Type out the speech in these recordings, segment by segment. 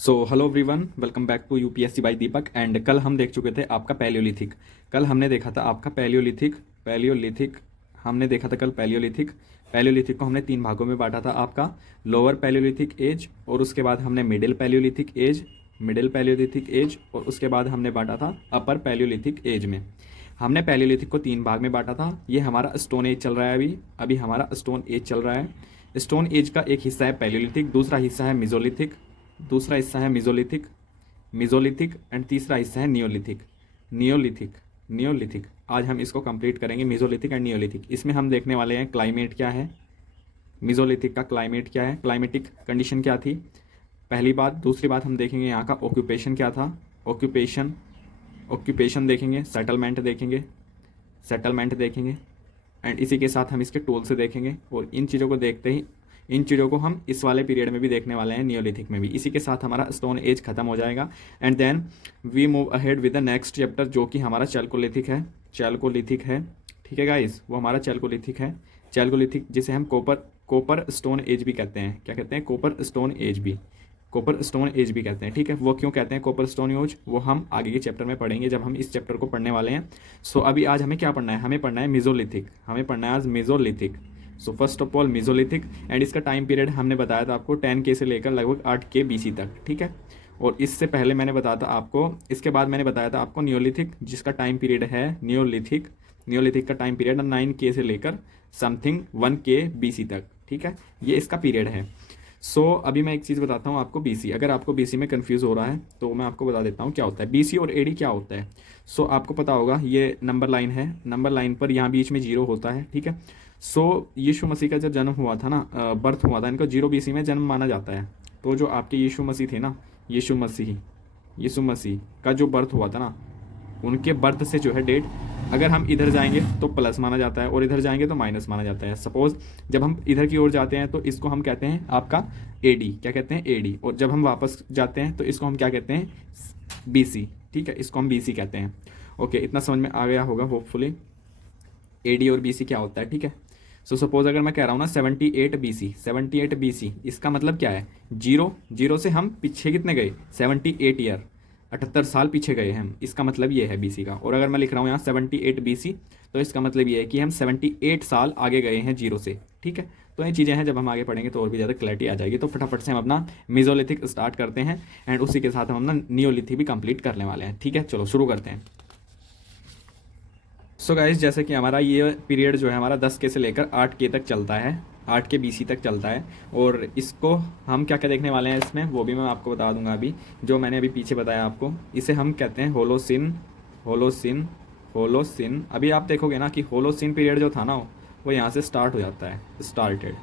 So hello everyone, welcome back to UPSC by Deepak. And कल हम देख चुके थे आपका पैलियोलिथिक। कल हमने देखा था आपका पैलियोलिथिक। पैलियोलिथिक हमने देखा था कल पैलियोलिथिक। पैलियोलिथिक को हमने तीन भागों में बांटा था, आपका लोअर पैलियोलिथिक एज, और उसके बाद हमने middle palaeolithic age, middle palaeolithic age, और उसके बाद हमने बांटा था अपर पैलियोलिथिक एज में। हमने पैलियोलिथिक को तीन भाग में बांटा था। ये हमारा स्टोन एज चल रहा है अभी अभी हमारा स्टोन एज चल रहा है। स्टोन एज का एक हिस्सा है पैलियोलिथिक, दूसरा हिस्सा है मिजोलिथिक, दूसरा हिस्सा है मिजोलिथिक, मिजोलिथिक एंड तीसरा हिस्सा है नियोलिथिक। नियोलिथिक नियोलिथिक आज हम इसको कंप्लीट करेंगे, मिजोलिथिक एंड नियोलिथिक। इसमें हम देखने वाले हैं क्लाइमेट क्या है, मिजोलिथिक का क्लाइमेट क्या है, क्लाइमेटिक कंडीशन क्या थी, पहली बात। दूसरी बात हम देखेंगे यहाँ का ऑक्यूपेशन क्या था, ऑक्यूपेशन ऑक्यूपेशन देखेंगे, सेटलमेंट देखेंगे, सेटलमेंट देखेंगे, एंड इसी के साथ हम इसके टूल से देखेंगे। और इन चीज़ों को देखते ही इन चीज़ों को हम इस वाले पीरियड में भी देखने वाले हैं, नियोलिथिक में भी। इसी के साथ हमारा स्टोन एज खत्म हो जाएगा and then we move ahead with the next chapter, जो कि हमारा चैल्कोलिथिक है। चैल्कोलिथिक है, ठीक है गाइस, वो हमारा चैल्कोलिथिक है। चैल्कोलिथिक जिसे हम कोपर स्टोन एज भी कहते हैं। क्या कहते हैं? कोपर स्टोन एज भी, कोपर स्टोन एज भी कहते हैं, ठीक है। वो क्यों कहते हैं कोपर स्टोन एज, वो हम आगे के चैप्टर में पढ़ेंगे जब हम इस चैप्टर को पढ़ने वाले हैं। सो अभी आज हमें क्या पढ़ना है? हमें पढ़ना है मिजोलिथिक, हमें पढ़ना है आज mesolithic. So first of all mesolithic, and इसका टाइम पीरियड हमने बताया था आपको 10K से लेकर लगभग 8K BC तक, ठीक है। और इससे पहले मैंने बताया था आपको, इसके बाद मैंने बताया था आपको नियोलिथिक, जिसका टाइम पीरियड है नियोलिथिक। नियोलिथिक का टाइम पीरियड 9K से लेकर समथिंग 1K BC तक, ठीक है। ये इसका पीरियड है। अभी मैं एक चीज़ बताता हूँ आपको, बीसी। अगर आपको बीसी में कंफ्यूज हो रहा है तो मैं आपको बता देता हूँ क्या होता है बीसी और एडी क्या होता है। आपको पता होगा ये नंबर लाइन है, नंबर लाइन पर यहाँ बीच में जीरो होता है, ठीक है। यीशु मसीह का जब जन्म हुआ था ना, बर्थ हुआ था, इनका 0 BC में जन्म माना जाता है। तो जो आपके यीशु मसीह थे ना, यीशु मसीह का जो बर्थ हुआ था ना, उनके बर्थ से जो है डेट, अगर हम इधर जाएंगे तो प्लस माना जाता है और इधर जाएंगे तो माइनस माना जाता है। सपोज जब हम इधर की ओर जाते हैं तो इसको हम कहते हैं आपका एडी, क्या कहते हैं? एडी। और जब हम वापस जाते हैं तो इसको हम क्या कहते हैं? बीसी, ठीक है, इसको हम बीसी कहते हैं। ओके, इतना समझ में आ गया होगा होपफुली एडी और बीसी क्या होता है, ठीक है। सपोज अगर मैं कह रहा हूँ ना 78 BC, 78 BC, इसका मतलब क्या है? जीरो से हम पीछे कितने गए? 78 ईयर, 78 साल पीछे गए हम, इसका मतलब ये है बीसी का। और अगर मैं लिख रहा हूँ यहाँ 78 BC, तो इसका मतलब ये है कि हम 78 साल आगे गए हैं जीरो से, ठीक है। तो ये चीज़ें हैं, जब हम आगे पढ़ेंगे तो और भी ज़्यादा क्लैरिटी आ जाएगी। तो फटाफट से हम अपना मिजोलिथिक स्टार्ट करते हैं एंड उसी के साथ हम अपना नियोलिथिक भी कंप्लीट करने वाले हैं, ठीक है। चलो शुरू करते हैं। गाइस, जैसे कि हमारा ये पीरियड जो है हमारा 10K से लेकर 8K तक चलता है, 8K BC तक चलता है। और इसको हम क्या क्या देखने वाले हैं इसमें, वो भी मैं आपको बता दूंगा अभी, जो मैंने अभी पीछे बताया आपको। इसे हम कहते हैं होलोसिन, होलोसिन, होलोसिन। अभी आप देखोगे ना कि होलोसिन पीरियड जो था ना, वो यहाँ से स्टार्ट हो जाता है, स्टार्टेड।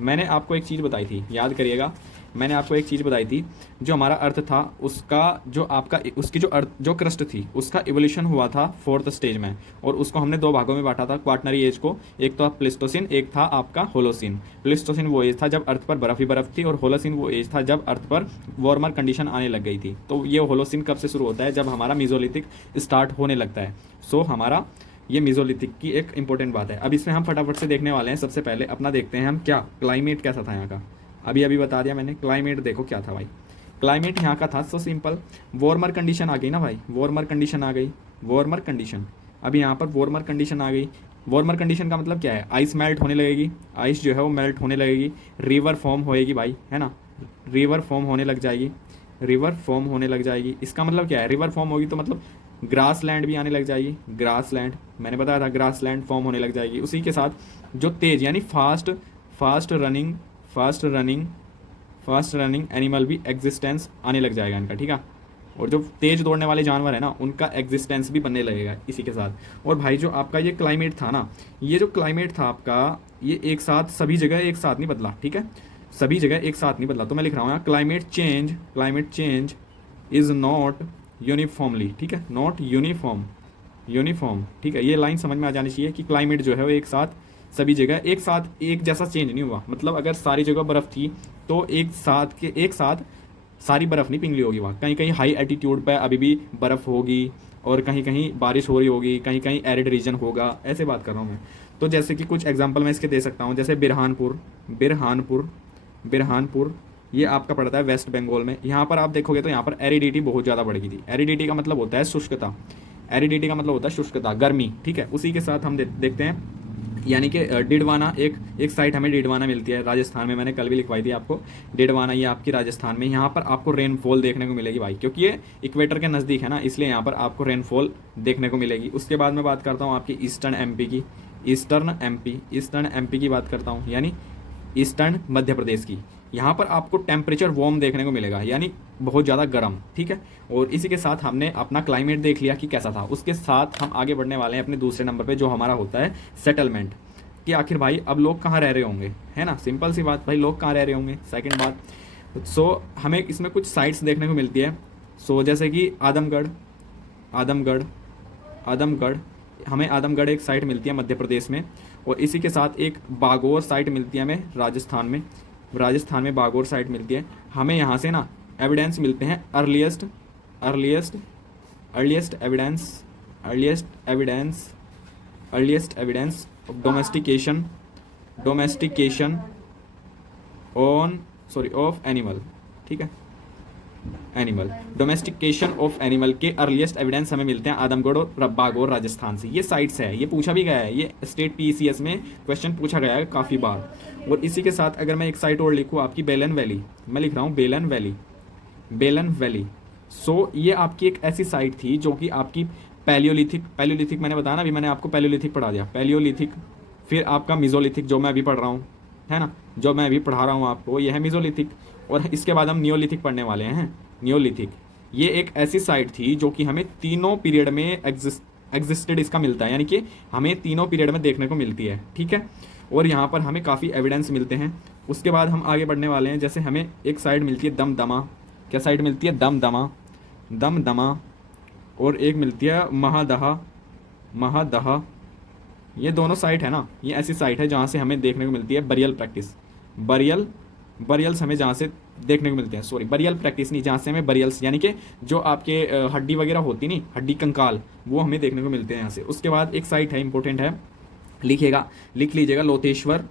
मैंने आपको एक चीज़ बताई थी, याद करिएगा, मैंने आपको एक चीज़ बताई थी, जो हमारा अर्थ था उसका, जो आपका उसकी जो अर्थ, जो क्रस्ट थी, उसका इवोल्यूशन हुआ था 4th स्टेज में। और उसको हमने दो भागों में बांटा था क्वाटनरी एज को, एक तो प्लेस्टोसिन, एक था आपका होलोसिन। प्लेस्टोसिन वो एज था जब अर्थ पर बर्फ ही बर्फ थी, और होलोसिन वो एज था जब अर्थ पर वार्मर कंडीशन आने लग गई थी। तो ये होलोसिन कब से शुरू होता है? जब हमारा मिजोलिथिक स्टार्ट होने लगता है। हमारा ये मिजोलिथिक की एक इंपॉर्टेंट बात है। अब इसमें हम फटाफट से देखने वाले हैं। सबसे पहले अपना देखते हैं हम क्या क्लाइमेट कैसा था यहाँ का। अभी बता दिया मैंने, क्लाइमेट देखो क्या था भाई। क्लाइमेट यहाँ का था सो सिंपल, वार्मर कंडीशन आ गई ना भाई, वार्मर कंडीशन आ गई, वार्मर कंडीशन। अभी यहाँ पर वार्मर कंडीशन आ गई। वार्मर कंडीशन का मतलब क्या है? आइस मेल्ट होने लगेगी, आइस जो है वो मेल्ट होने लगेगी, रिवर फॉर्म होएगी भाई, है ना, रिवर फॉर्म होने लग जाएगी, रिवर फॉर्म होने लग जाएगी। इसका मतलब क्या है? रिवर फॉर्म होगी तो मतलब ग्रास लैंड भी आने लग जाएगी, ग्रास लैंड, मैंने बताया था ग्रास लैंड फॉर्म होने लग जाएगी। उसी के साथ जो तेज यानी फास्ट रनिंग एनिमल भी एग्जिस्टेंस आने लग जाएगा इनका, ठीक है। और जो तेज दौड़ने वाले जानवर है ना, उनका एग्जिस्टेंस भी बनने लगेगा इसी के साथ। और भाई जो आपका ये क्लाइमेट था ना, ये जो क्लाइमेट था आपका, ये एक साथ सभी जगह एक साथ नहीं बदला, ठीक है, सभी जगह एक साथ नहीं बदला। तो मैं लिख रहा हूँ यहाँ climate change is not uniformly, ठीक है, नॉट यूनिफॉर्म, ठीक है। ये लाइन समझ में आ जानी चाहिए कि क्लाइमेट जो है वो एक साथ सभी जगह एक साथ एक जैसा चेंज नहीं हुआ। मतलब अगर सारी जगह बर्फ़ थी तो एक साथ सारी बर्फ़ नहीं पिघली होगी वहाँ, कहीं कहीं हाई एटीट्यूड पे अभी भी बर्फ़ होगी, और कहीं कहीं बारिश हो रही होगी, कहीं कहीं एरिड रीजन होगा, ऐसे बात कर रहा हूँ मैं। तो जैसे कि कुछ एग्जांपल मैं इसके दे सकता हूँ, जैसे बिरहानपुर, ये आपका पड़ता है वेस्ट बंगाल में। यहाँ पर आप देखोगे तो यहाँ पर एरिडिटी बहुत ज़्यादा बढ़ गई थी। एरिडिटी का मतलब होता है शुष्कता, एरिडिटी का मतलब होता है शुष्कता, गर्मी, ठीक है। उसी के साथ हम देखते हैं, यानी कि डिडवाना, एक साइट हमें डिडवाना मिलती है राजस्थान में, मैंने कल भी लिखवाई थी आपको। डिडवाना ये आपकी राजस्थान में, यहाँ पर आपको रेनफॉल देखने को मिलेगी भाई, क्योंकि ये इक्वेटर के नज़दीक है ना, इसलिए यहाँ पर आपको रेनफॉल देखने को मिलेगी। उसके बाद मैं बात करता हूँ आपकी ईस्टर्न एमपी की, ईस्टर्न एमपी की बात करता हूँ, यानी ईस्टर्न मध्य प्रदेश की। यहाँ पर आपको टेम्परेचर वार्म देखने को मिलेगा, यानी बहुत ज़्यादा गर्म, ठीक है। और इसी के साथ हमने अपना क्लाइमेट देख लिया कि कैसा था। उसके साथ हम आगे बढ़ने वाले हैं अपने दूसरे नंबर पे, जो हमारा होता है सेटलमेंट, कि आखिर भाई अब लोग कहाँ रह रहे होंगे, है ना। सिंपल सी बात भाई, लोग कहाँ रह रहे होंगे, सेकंड बात। सो हमें इसमें कुछ साइट्स देखने को मिलती है। सो जैसे कि आदमगढ़, हमें आदमगढ़ एक साइट मिलती है मध्य प्रदेश में। और इसी के साथ एक बागोर साइट मिलती है हमें राजस्थान में बागोर साइट मिलती है हमें। यहाँ से ना एविडेंस मिलते हैं, earliest evidence of domestication of animal, ठीक है, एनिमल, डोमेस्टिकेशन ऑफ एनिमल के अर्लीस्ट एविडेंस हमें मिलते हैं आदमगढ़ और बागोर राजस्थान से। ये साइट्स है, ये पूछा भी गया है, ये स्टेट पीसीएस में क्वेश्चन पूछा गया है काफ़ी बार। और इसी के साथ अगर मैं एक साइट और लिखूँ आपकी बेलन वैली, मैं लिख रहा हूँ बेलन वैली। सो ये आपकी एक ऐसी साइट थी जो कि आपकी पैलियोलिथिक मैंने बताया ना, अभी मैंने आपको पैलियोलिथिक पढ़ा दिया, पैलियोलिथिक, फिर आपका मिजोलिथिक जो मैं अभी पढ़ रहा हूँ, है ना, जो मैं अभी पढ़ा रहा हूँ आपको, ये है मिजोलिथिक। और इसके बाद हम नियोलिथिक पढ़ने वाले हैं, नियोलिथिक। ये एक ऐसी साइट थी जो कि हमें तीनों पीरियड में एग्जिस्टेड इसका मिलता है, यानी कि हमें तीनों पीरियड में देखने को मिलती है, ठीक है। और यहाँ पर हमें काफ़ी एविडेंस मिलते हैं। उसके बाद हम आगे बढ़ने वाले हैं, जैसे हमें एक साइट मिलती है दमदमा, क्या साइट मिलती है, दमदमा। और एक मिलती है महादहा। ये दोनों साइट है ना, ये ऐसी साइट है जहाँ से हमें देखने को मिलती है बरियल प्रैक्टिस, बरियल्स हमें जहाँ से देखने को मिलते हैं, सॉरी बरियल प्रैक्टिस नहीं, जहाँ से हमें बरियल्स यानी कि जो आपके हड्डी वगैरह होती नहीं, हड्डी कंकाल, वो हमें देखने को मिलते हैं यहाँ से। उसके बाद एक साइट है, इंपॉर्टेंट है, लिख लीजिएगा, लोतेश्वर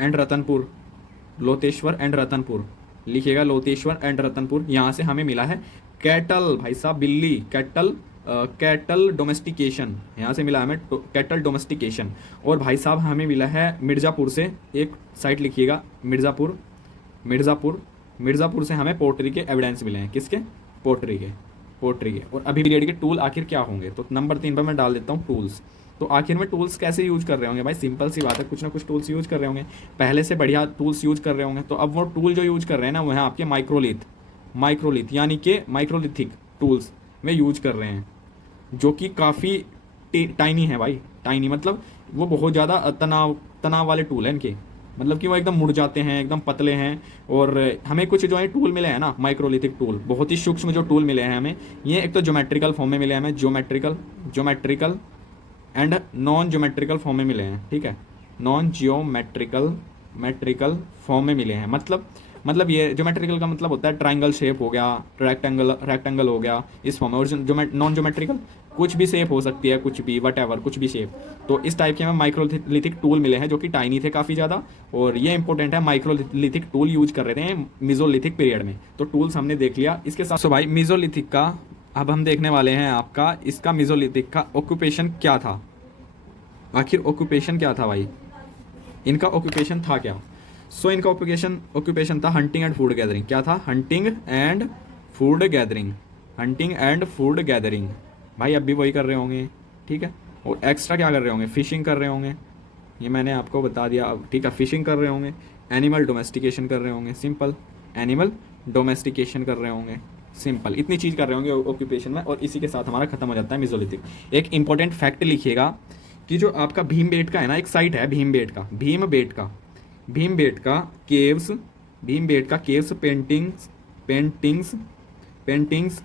एंड रतनपुर, लिखिएगा लोतेश्वर एंड रतनपुर। यहाँ से हमें मिला है कैटल, भाई साहब बिल्ली, कैटल डोमेस्टिकेशन, यहाँ से मिला हमें कैटल डोमेस्टिकेशन। और भाई साहब हमें मिला है मिर्ज़ापुर से, एक साइट लिखिएगा मिर्ज़ापुर से हमें पोट्री के एविडेंस मिले हैं, किसके, पोट्री के। और अभी पीरियड के टूल आखिर क्या होंगे, तो नंबर 3 पर मैं डाल देता हूँ टूल्स। तो आखिर में टूल्स कैसे यूज कर रहे होंगे भाई, सिंपल सी बात है, कुछ ना कुछ टूल्स यूज कर रहे होंगे, पहले से बढ़िया टूल्स यूज कर रहे होंगे। तो अब वो टूल जो यूज कर रहे हैं ना, वो है आपके माइक्रोलिथ यानी कि माइक्रोलिथिक टूल्स में यूज कर रहे हैं, जो कि काफ़ी टाइनी है भाई। टाइनी मतलब वो बहुत ज़्यादा तनाव वाले टूल हैं इनके, मतलब कि वो एकदम मुड़ जाते हैं, एकदम पतले हैं। और हमें कुछ जो है टूल मिले हैं ना, माइक्रोलिथिक टूल, बहुत ही सूक्ष्म जो टूल मिले हैं हमें, ये एक तो ज्योमेट्रिकल फॉर्म में मिले हैं हमें, geometrical and non geometrical form में मिले हैं, ठीक है, नॉन ज्योमेट्रिकल फॉर्म में मिले हैं। मतलब ये ज्योमेट्रिकल का मतलब होता है ट्राइंगल शेप हो गया, रेक्टेंगल हो गया, इस फॉर्म में। और नॉन ज्योमेट्रिकल कुछ भी शेप हो सकती है, कुछ भी वटएवर, कुछ भी शेप। तो इस टाइप के हमें माइक्रोलिथिक टूल मिले हैं जो कि टाइनी थे काफ़ी ज़्यादा। और ये इंपॉर्टेंट है, माइक्रोलिथिक टूल यूज कर रहे थे मिजोलिथिक पीरियड में। तो टूल्स हमने देख लिया। इसके साथ भाई मिजोलिथिक का अब हम देखने वाले हैं आपका, इसका मिजोलिथिक का ऑक्यूपेशन क्या था, आखिर ऑक्यूपेशन क्या था भाई, इनका ऑक्यूपेशन था क्या। सो इनका ऑक्यूपेशन था हंटिंग एंड फूड गैदरिंग। क्या था, हंटिंग एंड फूड गैदरिंग। भाई अब भी वही कर रहे होंगे, ठीक है। और एक्स्ट्रा क्या कर रहे होंगे, फिशिंग कर रहे होंगे, ये मैंने आपको बता दिया अब, ठीक है। फिशिंग कर रहे होंगे, एनिमल डोमेस्टिकेशन कर रहे होंगे, सिंपल, एनिमल डोमेस्टिकेशन कर रहे होंगे, सिंपल, इतनी चीज़ कर रहे होंगे ऑक्यूपेशन में। और इसी के साथ हमारा खत्म हो जाता है मेसोलिथिक। एक इंपॉर्टेंट फैक्ट लिखिएगा कि जो आपका भीमबेटका है ना, एक साइट है Bhimbetka caves paintings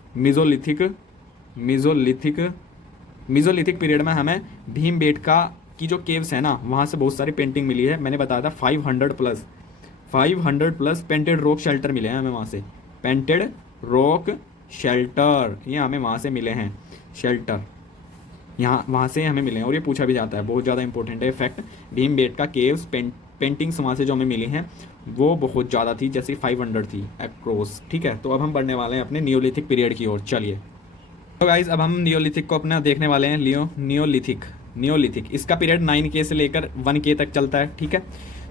mesolithic period में हमें भीमबेटका की जो केव्स है ना, वहाँ से बहुत सारी पेंटिंग मिली है। मैंने बताया था 500 प्लस पेंटेड रॉक शेल्टर मिले हैं हमें वहाँ से, पेंटेड रॉक शेल्टर, ये हमें वहाँ से मिले हैं, शेल्टर यहाँ वहाँ से हमें मिले हैं। और ये पूछा भी जाता है, बहुत ज़्यादा इंपॉर्टेंट है फैक्ट। भीमबेटका केव्स पेंटिंग्स वहाँ से जो हमें मिली हैं वो बहुत ज़्यादा थी, जैसे 500 थी अक्रॉस, ठीक है। तो अब हम बढ़ने वाले हैं अपने नियोलिथिक पीरियड की ओर, चलिए। तो गाइज अब हम नियोलिथिक को अपना देखने वाले हैं। नियोलिथिक इसका पीरियड 9K से लेकर 1K तक चलता है, ठीक है।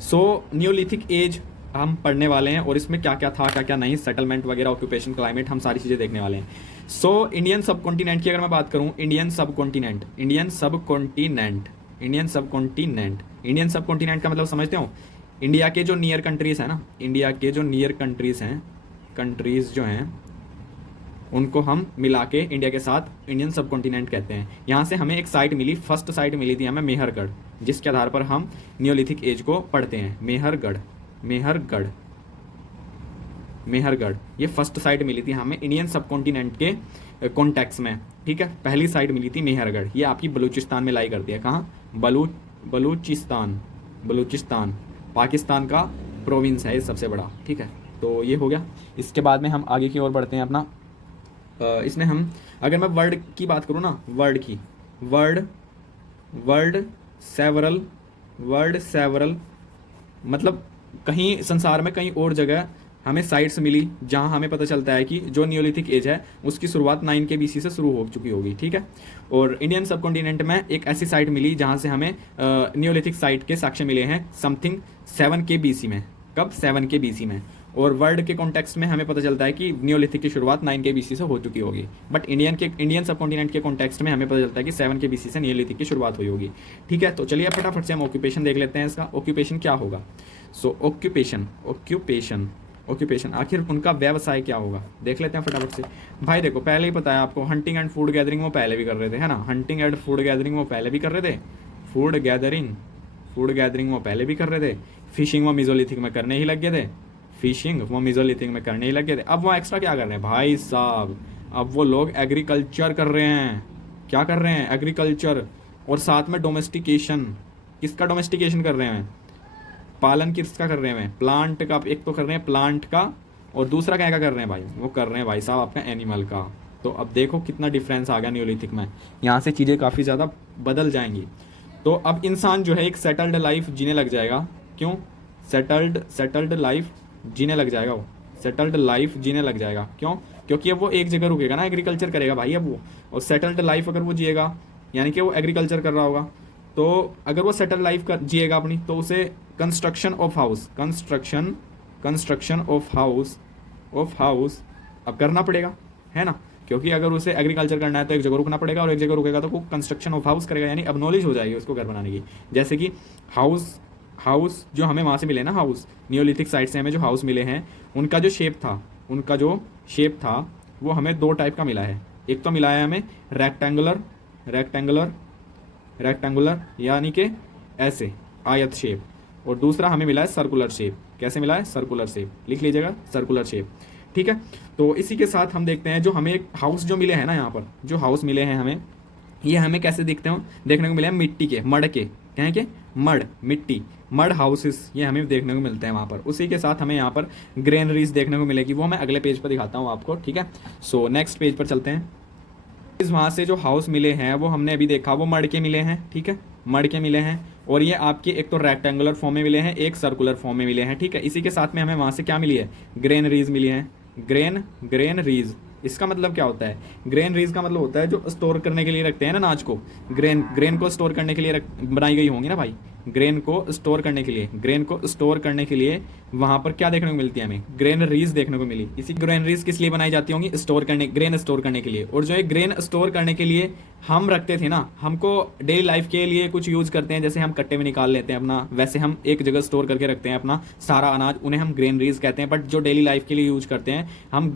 सो नियोलिथिक एज हम पढ़ने वाले हैं और इसमें क्या क्या था क्या क्या नहीं, सेटलमेंट वगैरह, ऑक्यूपेशन, क्लाइमेट, हम सारी चीज़ें देखने वाले हैं। सो इंडियन सब कॉन्टिनेंट की अगर मैं बात करूँ, इंडियन सब कॉन्टिनेंट का मतलब समझते हो, इंडिया के जो नियर कंट्रीज़ हैं ना, इंडिया के जो नियर कंट्रीज़ हैं, कंट्रीज़ जो हैं उनको हम मिला के इंडिया के साथ इंडियन सब कॉन्टिनेंट कहते हैं। यहाँ से हमें एक साइट मिली, फर्स्ट साइट मिली थी हमें मेहरगढ़, जिसके आधार पर हम नियोलिथिक एज को पढ़ते हैं। मेहरगढ़ ये फर्स्ट साइट मिली थी हमें इंडियन सब कॉन्टिनेंट के कॉन्टेक्स्ट में, ठीक है। पहली साइट मिली थी मेहरगढ़, ये आपकी बलूचिस्तान में लाई करती है। कहाँ? बलूचिस्तान पाकिस्तान का प्रोविंस है ये सबसे बड़ा, ठीक है। तो ये हो गया। इसके बाद में हम आगे की ओर बढ़ते हैं अपना। इसमें हम अगर मैं वर्ड की बात करूँ ना, वर्ड सेवरल मतलब कहीं संसार में कहीं और जगह हमें साइट्स मिली जहां हमें पता चलता है कि जो नियोलिथिक एज है उसकी शुरुआत 9K BC से शुरू हो चुकी होगी, ठीक है। और इंडियन सब कॉन्टिनेंट में एक ऐसी साइट मिली जहां से हमें नियोलिथिक साइट के साक्ष्य मिले हैं समथिंग 7K BC में। कब? 7K BC में। और वर्ल्ड के कॉन्टेक्स्ट में हमें पता चलता है कि नियोलिथिक की शुरुआत 9K BC से हो चुकी होगी, बट इंडियन सब कॉन्टिनेंट के कॉन्टेक्स्ट में हमें पता चलता है कि 7K BC से नियोलिथिक की शुरुआत हुई होगी, ठीक है। तो चलिए फटाफट से हम ऑक्यूपेशन देख लेते हैं। इसका ऑक्यूपेशन क्या होगा? सो ऑक्यूपेशन आखिर उनका व्यवसाय क्या होगा, देख लेते हैं फटाफट से। भाई देखो, पहले ही पता है आपको, हंटिंग एंड फूड गैदरिंग वो पहले भी कर रहे थे, है ना। हंटिंग एंड फूड गैदरिंग वो पहले भी कर रहे थे, फूड गैदरिंग वो पहले भी कर रहे थे। फिशिंग वो मेसोलिथिक में करने ही लग गए थे, अब वो एक्स्ट्रा क्या कर रहे हैं भाई साहब? अब वो लोग एग्रीकल्चर कर रहे हैं। क्या कर रहे हैं? एग्रीकल्चर। और साथ में डोमेस्टिकेशन। किसका डोमेस्टिकेशन कर रहे हैं? पालन किसका कर रहे हैं? प्लांट का। एक तो कर रहे हैं प्लांट का, और दूसरा क्या कर रहे हैं भाई? वो कर रहे हैं भाई साहब आपका एनिमल का। तो अब देखो कितना डिफरेंस आ गया नियोलिथिक में, यहाँ से चीज़ें काफ़ी ज़्यादा बदल जाएंगी। तो अब इंसान जो है एक सेटल्ड लाइफ जीने लग जाएगा। क्यों? सेटल्ड लाइफ जीने लग जाएगा क्यों? क्योंकि अब वो एक जगह रुकेगा ना, एग्रीकल्चर करेगा भाई अब वो। और सेटल्ड लाइफ अगर वो जिएगा, यानी कि वो एग्रीकल्चर कर रहा होगा, तो अगर वो सेटल लाइफ कर जिएगा अपनी, तो उसे कंस्ट्रक्शन ऑफ हाउस अब करना पड़ेगा, है ना। क्योंकि अगर उसे एग्रीकल्चर करना है तो एक जगह रुकना पड़ेगा, और एक जगह रुकेगा तो वो कंस्ट्रक्शन ऑफ हाउस करेगा, यानी अब नॉलेज हो जाएगी उसको घर बनाने की। जैसे कि हाउस जो हमें वहाँ से मिले ना, हाउस नियोलिथिक साइट से हमें जो हाउस मिले हैं, उनका जो शेप था वो हमें दो टाइप का मिला है। एक तो मिला है हमें रेक्टेंगुलर यानी कि ऐसे आयत शेप, और दूसरा हमें मिला है सर्कुलर शेप। कैसे मिला है? सर्कुलर शेप, लिख लीजिएगा, सर्कुलर शेप, ठीक है। तो इसी के साथ हम देखते हैं जो हमें हाउस जो मिले हैं ना, यहाँ पर जो हाउस मिले हैं हमें, ये हमें कैसे देखते हो? देखने को मिले हैं मिट्टी के, मड के, कहें कि मड हाउसेस, ये हमें देखने को मिलते हैं वहाँ पर। उसी के साथ हमें यहाँ पर ग्रेनरीज देखने को मिलेगी, वो मैं अगले पेज पर दिखाता हूँ आपको, ठीक है। सो नेक्स्ट पेज पर चलते हैं। वहाँ से जो हाउस मिले हैं वो हमने अभी देखा, वो मड के मिले हैं, ठीक है, मड के मिले हैं। और ये आपके एक तो रेक्टेंगुलर फॉर्म में मिले हैं, एक सर्कुलर फॉर्म में मिले हैं, ठीक है। इसी के साथ में हमें वहाँ से क्या मिली है? ग्रेनरीज मिली हैं। ग्रेनरीज इसका मतलब क्या होता है? ग्रेनरीज का मतलब होता है जो स्टोर करने के लिए रखते हैं ना अनाज को, ग्रेन को स्टोर करने के लिए बनाई गई होंगी ना भाई। ग्रेन को स्टोर करने के लिए वहाँ पर क्या देखने को मिलती है हमें? ग्रेनरीज देखने को मिली। इसी ग्रेनरीज किस लिए बनाई जाती होंगी? ग्रेन स्टोर करने के लिए। और जो है ग्रेन स्टोर करने के लिए हम रखते थे ना, हमको डेली लाइफ के लिए कुछ यूज करते हैं, जैसे हम कट्टे में निकाल लेते हैं अपना, वैसे हम एक जगह स्टोर करके रखते हैं अपना सारा अनाज, उन्हें हम ग्रेनरीज कहते हैं। बट जो डेली लाइफ के लिए यूज करते हैं हम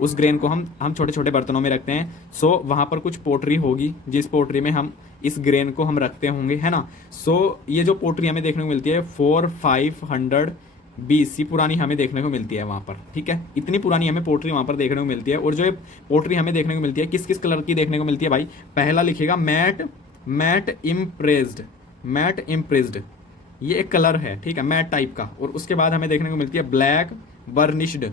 उस ग्रेन को हम छोटे छोटे बर्तनों में रखते हैं। सो वहाँ पर कुछ पोट्री होगी, जिस पोट्री में हम इस ग्रेन को हम रखते होंगे, है ना। सो ये जो पोट्री हमें देखने को मिलती है 400-500 BC पुरानी हमें देखने को मिलती है वहाँ पर, ठीक है। इतनी पुरानी हमें पोट्री वहाँ पर देखने को मिलती है। और जो ये पोट्री हमें देखने को मिलती है किस किस कलर की देखने को मिलती है भाई? पहला लिखेगा मैट इम्प्रेस्ड, ये एक कलर है, ठीक है, मैट टाइप का। और उसके बाद हमें देखने को मिलती है ब्लैक बर्निश्ड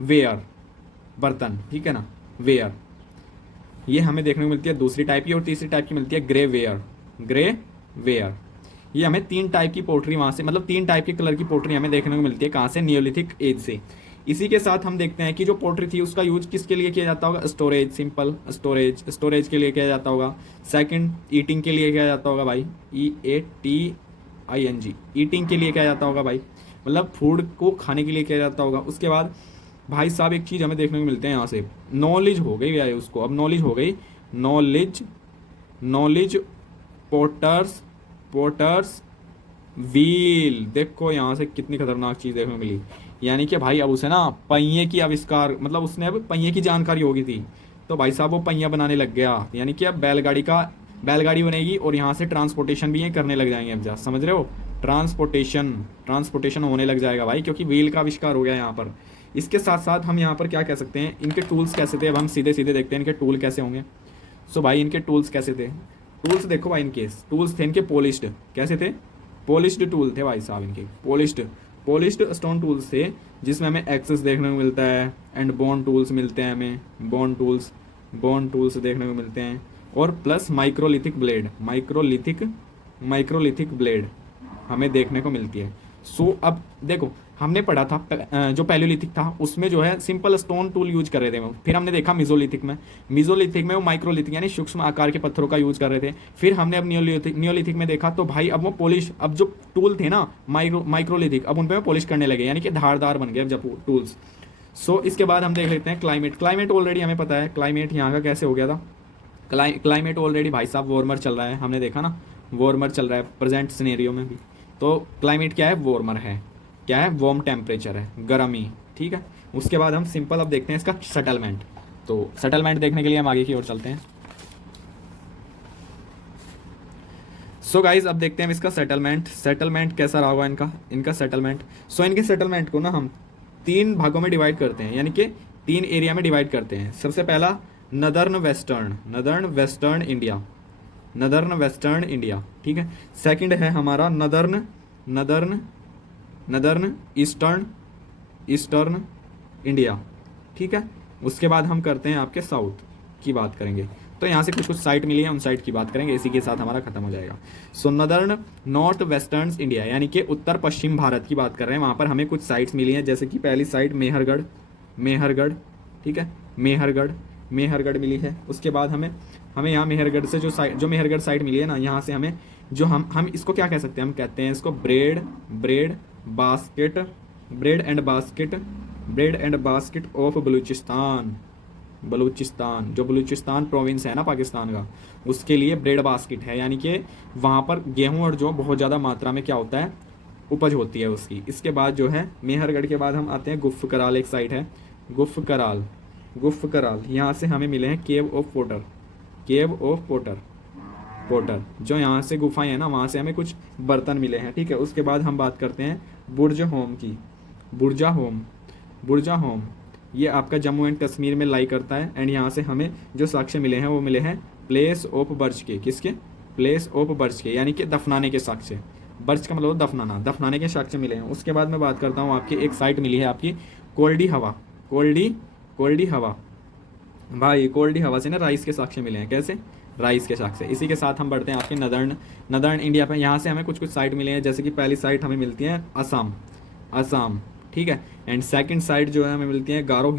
वेयर, बर्तन, ठीक है ना, वेयर, ये हमें देखने को मिलती है दूसरी टाइप की। और तीसरी टाइप की मिलती है ग्रे वेयर। ये हमें 3 टाइप की पोट्री वहाँ से, मतलब 3 टाइप के कलर की पोट्री हमें देखने को मिलती है। कहाँ से? नियोलिथिक एज से। इसी के साथ हम देखते हैं कि जो पोट्री थी उसका यूज किसके लिए किया जाता होगा? स्टोरेज, सिंपल स्टोरेज के लिए किया जाता होगा। सेकंड, ईटिंग के लिए किया जाता होगा भाई, EATING, ईटिंग के लिए किया जाता होगा भाई, मतलब फूड को खाने के लिए किया जाता होगा। उसके बाद भाई साहब एक चीज़ हमें देखने को मिलते हैं यहाँ से, नॉलेज हो गई भाई उसको, अब नॉलेज हो गई, नॉलेज पोटर्स व्हील। देखो यहाँ से कितनी खतरनाक चीज़ देखने को मिली, यानी कि भाई अब उसे ना पहिए की आविष्कार, मतलब उसने अब पहिए की जानकारी होगी थी, तो भाई साहब वो पहिया बनाने लग गया, यानी कि अब बैलगाड़ी बनेगी और यहाँ से ट्रांसपोर्टेशन भी ये करने लग जाएंगे। अब जा समझ रहे हो, ट्रांसपोर्टेशन होने लग जाएगा भाई, क्योंकि व्हील का आविष्कार हो गया यहाँ पर। इसके साथ साथ हम यहाँ पर क्या कह सकते हैं, इनके टूल्स कैसे थे, अब हम सीधे सीधे देखते हैं इनके टूल कैसे होंगे। सो भाई इनके टूल्स कैसे थे, टूल्स देखो भाई, इनके टूल्स थे इनके पॉलिश्ड, कैसे थे? पॉलिश्ड टूल थे भाई साहब इनके, पॉलिश्ड स्टोन टूल्स थे, जिसमें हमें एक्सेस देखने को मिलता है, एंड बोन टूल्स मिलते हैं हमें, बोन टूल्स देखने को मिलते हैं, और प्लस माइक्रोलिथिक ब्लेड हमें देखने को मिलती है। सो अब देखो हमने पढ़ा था जो पैलियोलिथिक था उसमें जो है सिंपल स्टोन टूल यूज कर रहे थे वो, फिर हमने देखा मिजोलिथिक में वो माइक्रोलिथिक यानी सूक्ष्म आकार के पत्थरों का यूज कर रहे थे, फिर हमने अब नियोलिथिक में देखा तो भाई अब वो पॉलिश, अब जो टूल थे ना माइक्रोलिथिक, अब उन पर पॉलिश करने लगे, यानी कि धारदार बन गए अब जब टूल्स। सो इसके बाद हम देख लेते हैं क्लाइमेट ऑलरेडी हमें पता है क्लाइमेट यहाँ का कैसे हो गया था। क्लाइमेट ऑलरेडी भाई साहब वार्मर चल रहा है, हमने देखा ना वार्मर चल रहा है प्रेजेंट सिनेरियो में भी, तो क्लाइमेट क्या है? वार्मर है, क्या है? वार्म टेम्परेचर है, गर्मी, ठीक है। उसके बाद हम सिंपल अब देखते हैं इसका सेटलमेंट, तो सेटलमेंट देखने के लिए हम आगे की ओर चलते हैं। सो गाइज अब देखते हैं इसका सेटलमेंट कैसा रहा होगा इनका सेटलमेंट। सो इनके सेटलमेंट को ना हम 3 भागों में डिवाइड करते हैं, यानी कि 3 एरिया में डिवाइड करते हैं। सबसे पहला नदर्न वेस्टर्न इंडिया, ठीक है। सेकंड है हमारा नदर्न ईस्टर्न इंडिया, ठीक है। उसके बाद हम करते हैं आपके साउथ की बात करेंगे, तो यहाँ से कुछ साइट मिली है, उन साइट की बात करेंगे, इसी के साथ हमारा खत्म हो जाएगा। सो नॉर्थ वेस्टर्न इंडिया, यानी कि उत्तर पश्चिम भारत की बात कर रहे हैं, वहाँ पर हमें कुछ साइट्स मिली हैं, जैसे कि पहली साइट मेहरगढ़, ठीक है, मेहरगढ़ मिली है। उसके बाद हमें यहाँ मेहरगढ़ से जो मेहरगढ़ साइट मिली है ना, यहाँ से हमें जो हम इसको क्या कह सकते हैं, हम कहते हैं इसको bread and basket of Balochistan, जो बलूचिस्तान प्रोविंस है ना पाकिस्तान का, उसके लिए ब्रेड बास्केट है, यानी कि वहाँ पर गेहूँ और जो बहुत ज़्यादा मात्रा में क्या होता है, उपज होती है उसकी। इसके बाद जो है मेहरगढ़ के बाद हम आते हैं गुफ कराल, एक साइट है गुफ कराल, यहाँ से हमें मिले हैं केव ऑफ पोटर, जो यहाँ से गुफाएं हैं ना, वहाँ से हमें कुछ बर्तन मिले हैं, ठीक है। उसके बाद हम बात करते हैं बुर्जा होम, ये आपका जम्मू एंड कश्मीर में लाई करता है, एंड यहाँ से हमें जो साक्ष्य मिले हैं वो मिले हैं प्लेस ऑफ बर्च के, किसके? प्लेस ऑफ बर्च के, यानी कि दफनाने के साक्ष्य, बर्च का मतलब दफनाने के साक्ष्य मिले हैं। उसके बाद मैं बात करता हूँ आपकी एक साइट मिली है आपकी कोल्डी हवा भाई, कोल्डी हवा से ना राइस के साक्ष्य मिले हैं, कैसे? राइस के साक्ष्य। इसी के साथ हम बढ़ते हैं आपके नदर्न इंडिया पे, यहाँ से हमें कुछ साइट मिले हैं, जैसे कि पहली साइट हमें मिलती है असम, ठीक है। एंड सेकंड साइट जो है हमें मिलती है गारो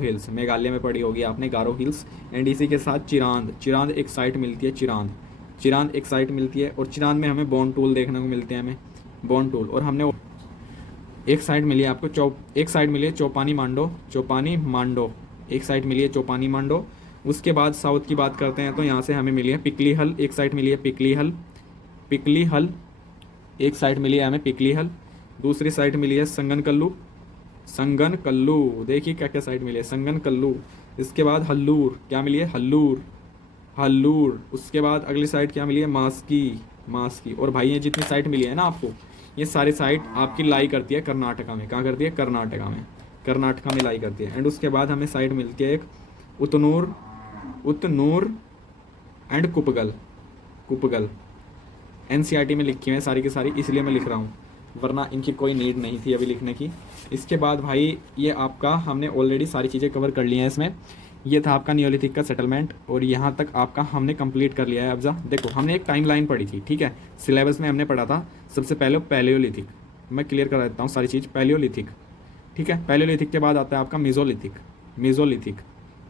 हिल्स, मेघालय में पड़ी होगी आपने गारो हिल्स। एंड इसी के साथ चिरांद एक साइट मिलती है, चिरांद एक साइट मिलती है, और चिरांद में हमें बोन टूल देखने को मिलते हैं, हमें बोन टूल। और हमने एक साइट मिली है आपको एक साइट मिली है चौपानी मांडो, एक साइट मिली है चौपानी मांडो। उसके बाद साउथ की बात करते हैं, तो यहाँ से हमें मिली है पिकली हल, एक साइट मिली है पिकली हल, एक साइट मिली है हमें पिकली हल। दूसरी साइट मिली है संगन कल्लू, देखिए क्या क्या साइट मिली है, संगन कल्लू। इसके बाद हल्लूर, क्या मिली है? हल्लूर। उसके बाद अगली साइट क्या मिली है? मास्की। और भाई ये जितनी साइट मिली है ना आपको, ये सारी साइट आपकी लाई करती है कर्नाटका में, कहाँ करती है? कर्नाटका में लाई करती है। एंड उसके बाद हमें साइट मिलती है एक उतनूर एंड कुपगल, NCERT में लिखी हुई है सारी की सारी, इसलिए मैं लिख रहा हूँ, वरना इनकी कोई नीड नहीं थी अभी लिखने की। इसके बाद भाई ये आपका हमने ऑलरेडी सारी चीज़ें कवर कर ली हैं इसमें। ये था आपका नियोलिथिक का सेटलमेंट और यहाँ तक आपका हमने कंप्लीट कर लिया है। अब देखो हमने एक टाइमलाइन पढ़ी थी, ठीक है, सिलेबस में हमने पढ़ा था सबसे पहले पैलियोलिथिक। मैं क्लियर करा देता हूँ सारी चीज़। पैलियोलिथिक, ठीक है, पैलियोलिथिक के बाद आता है आपका मेसोलिथिक, मेसोलिथिक,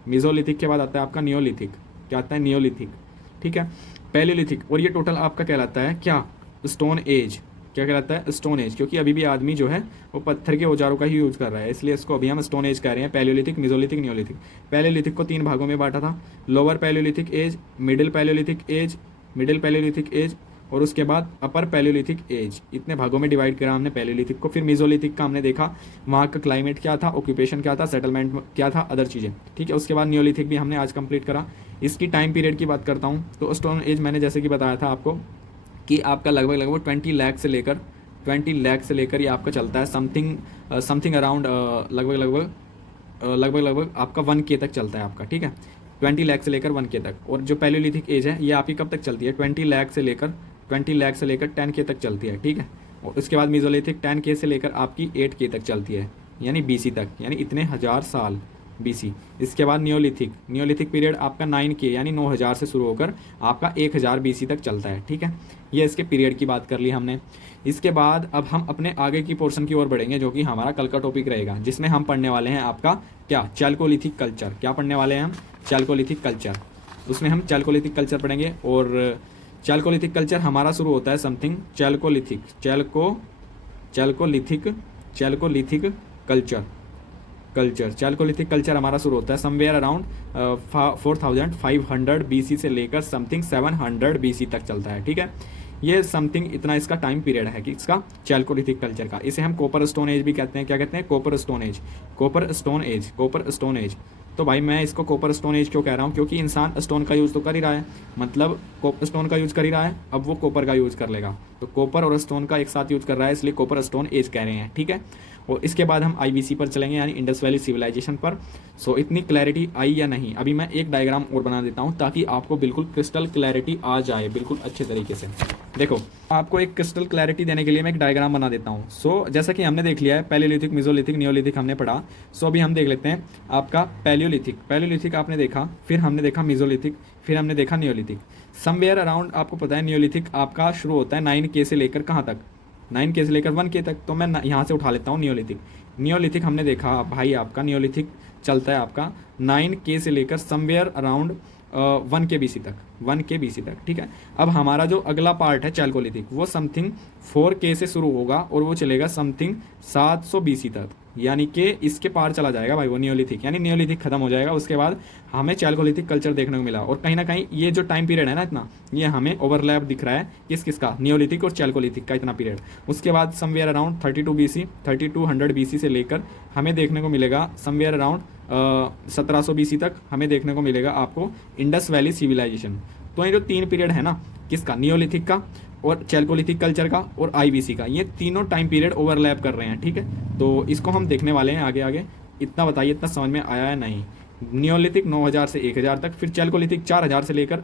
मेसोलिथिक के बाद आता है आपका नियोलिथिक। क्या आता है? नियोलिथिक, ठीक है, पैलियोलिथिक। और ये टोटल आपका कहलाता है क्या? Stone age. क्या कहलाता है? स्टोन एज, क्योंकि अभी भी आदमी जो है वो पत्थर के औजारों का ही यूज़ कर रहा है, इसलिए इसको अभी हम स्टोन एज कह रहे हैं। Palaeolithic, Mesolithic, Neolithic. पैलियोलिथिक को 3 भागों में बांटा था, lower palaeolithic age, middle palaeolithic age, middle palaeolithic age और उसके बाद अपर पैलियोलिथिक एज। इतने भागों में डिवाइड करा हमने पैलियोलिथिक को। फिर मेसोलिथिक का हमने देखा वहाँ का क्लाइमेट क्या था, ऑक्यूपेशन क्या था, सेटलमेंट क्या था, अदर चीज़ें, ठीक है। उसके बाद नियोलिथिक भी हमने आज कंप्लीट करा। इसकी टाइम पीरियड की बात करता हूँ तो स्टोन एज मैंने जैसे कि बताया था आपको कि आपका लगभग 20 लाख से लेकर 20 लाख से लेकर ये आपका चलता है समथिंग अराउंड लगभग आपका 1K तक चलता है आपका, ठीक है, 20 लाख से लेकर 1K तक। और जो पैलियोलिथिक एज है ये आपकी कब तक चलती है? 20 लाख से लेकर 10K तक चलती है, ठीक है। और उसके बाद मेसोलिथिक 10K से लेकर आपकी 8K तक चलती है, यानी BC तक, यानी इतने हज़ार साल BC। इसके बाद नियोलिथिक, नियोलिथिक पीरियड आपका 9K यानी 9000 से शुरू होकर आपका 1000 BC तक चलता है, ठीक है। ये इसके पीरियड की बात कर ली हमने। इसके बाद अब हम अपने आगे की पोर्शन की ओर बढ़ेंगे जो कि हमारा कल का टॉपिक रहेगा, जिसमें हम पढ़ने वाले हैं आपका क्या? Chalcolithic culture. क्या पढ़ने वाले हैं हम? Chalcolithic culture. उसमें हम चैल्कोलिथिक कल्चर पढ़ेंगे और चैल्कोलिथिक कल्चर हमारा शुरू होता है समथिंग चैल्कोलिथिक चैल्कोलिथिक कल्चर हमारा शुरू होता है समवेयर अराउंड 4500 BC से लेकर समथिंग 700 BC तक चलता है, ठीक है। ये समथिंग इतना इसका टाइम पीरियड है कि इसका चैल्कोलिथिक कल्चर का। इसे हम कॉपर स्टोन एज भी कहते हैं। क्या कहते हैं? Copper stone age, copper stone age, copper stone age. तो भाई मैं इसको कॉपर स्टोन एज क्यों कह रहा हूँ? क्योंकि इंसान स्टोन का यूज़ तो कर ही रहा है, मतलब स्टोन का यूज़ कर ही रहा है, अब वो कॉपर का यूज़ कर लेगा, तो कॉपर और स्टोन का एक साथ यूज़ कर रहा है, इसलिए कॉपर स्टोन एज कह रहे हैं, ठीक है। और इसके बाद हम IBC पर चलेंगे, यानी इंडस वैली सिविलाइजेशन पर। सो इतनी क्लैरिटी आई या नहीं? अभी मैं एक डायग्राम और बना देता हूँ ताकि आपको बिल्कुल क्रिस्टल क्लैरिटी आ जाए, बिल्कुल अच्छे तरीके से। देखो आपको एक क्रिस्टल क्लैरिटी देने के लिए मैं एक डायग्राम बना देता हूँ। सो जैसा कि हमने देख लिया है पैलियोलिथिक, मेसोलिथिक, नियोलिथिक हमने पढ़ा। सो अभी हम देख लेते हैं आपका पैलियोलिथिक। पैलियोलिथिक आपने देखा, फिर हमने देखा मेसोलिथिक, फिर हमने देखा नियोलिथिक। समवेयर अराउंड आपको पता है नियोलिथिक आपका शुरू होता है 9K से लेकर कहाँ तक? 9K से लेकर 1K तक। तो मैं यहाँ से उठा लेता हूँ नियोलिथिक। नियोलिथिक हमने देखा भाई आपका नियोलिथिक चलता है आपका 9K से लेकर समवेयर अराउंड 1K BC तक, 1K BC तक, ठीक है। अब हमारा जो अगला पार्ट है चैल्कोलिथिक वो समथिंग 4K से शुरू होगा और वो चलेगा समथिंग 700 BC तक, यानी कि इसके पार चला जाएगा भाई वो नियोलिथिक, यानी नियोलिथिक खत्म हो जाएगा। उसके बाद हमें चैल्कोलिथिक कल्चर देखने को मिला। और कहीं ना कहीं ये जो टाइम पीरियड है ना इतना, ये हमें ओवरलैप दिख रहा है किसका? नियोलिथिक और चैल्कोलिथिक का इतना पीरियड। उसके बाद समवेयर अराउंड 3200 BC से लेकर हमें देखने को मिलेगा समवेयर अराउंड 1700 BC तक हमें देखने को मिलेगा आपको इंडस वैली सिविलाइजेशन। तो ये जो 3 पीरियड है ना, किसका? नियोलिथिक का और चैल्कोलिथिक कल्चर का और IBC का, ये तीनों टाइम पीरियड ओवरलैप कर रहे हैं, ठीक है। तो इसको हम देखने वाले हैं आगे आगे। इतना बताइए, इतना समझ में आया है नहीं? नियोलिथिक 9000 से 1000 तक, फिर चैल्कोलिथिक 4000 से लेकर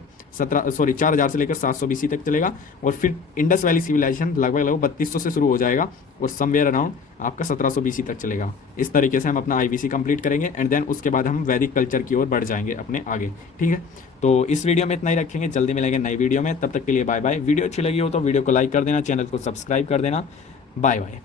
700 BC तक चलेगा, और फिर इंडस वैली सिविलाइजेशन लगभग 3200 से शुरू हो जाएगा और समवेयर अराउंड आपका 1700 BC तक चलेगा। इस तरीके से हम अपना IBC कंप्लीट करेंगे एंड देन उसके बाद हम वैदिक कल्चर की ओर बढ़ जाएंगे अपने आगे, ठीक है। तो इस वीडियो में इतना ही रखेंगे, जल्दी मिलेंगे नई वीडियो में, तब तक के लिए बाय बाय। वीडियो अच्छी लगी हो तो वीडियो को लाइक कर देना, चैनल को सब्सक्राइब कर देना। Bye bye.